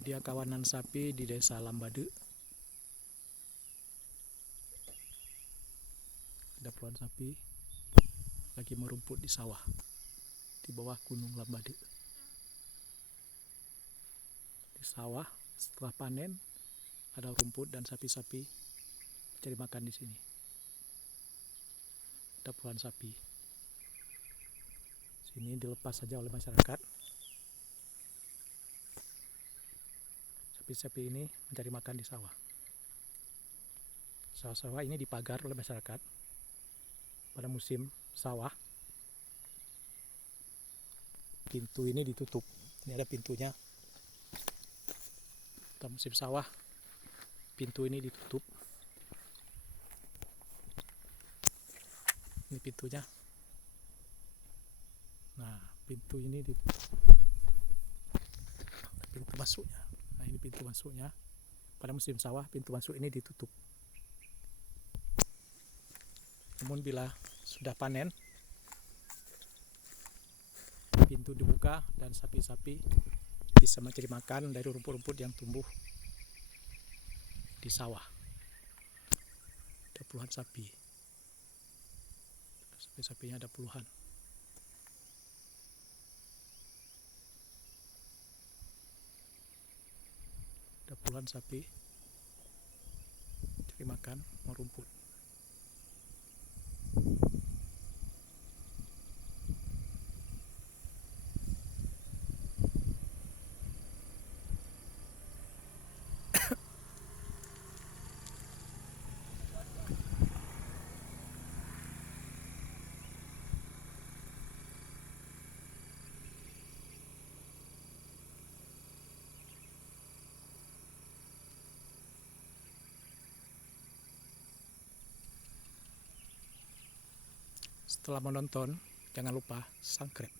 Ini dia kawanan sapi di desa Lambade. Ada puluhan sapi lagi merumput di sawah di bawah gunung Lambade. Di sawah setelah panen ada rumput dan sapi-sapi cari makan di sini. Ada puluhan sapi. Sini dilepas saja oleh masyarakat. Sapi-sapi ini mencari makan di sawah. Sawah-sawah ini dipagar oleh masyarakat pada musim sawah. Pintu ini ditutup. Ini ada pintunya. Pada musim sawah, pintu ini ditutup. Ini pintunya. Nah, pintu ini ditutup. Pintu masuknya. Nah, ini pintu masuknya. Pada musim sawah, pintu masuk ini ditutup. Namun bila sudah panen, pintu dibuka dan sapi-sapi bisa mencari makan dari rumput-rumput yang tumbuh di sawah. Ada puluhan sapi. Sapi-sapinya ada puluhan. Ada puluhan sapi cari makan, merumput. Setelah menonton, jangan lupa subscribe.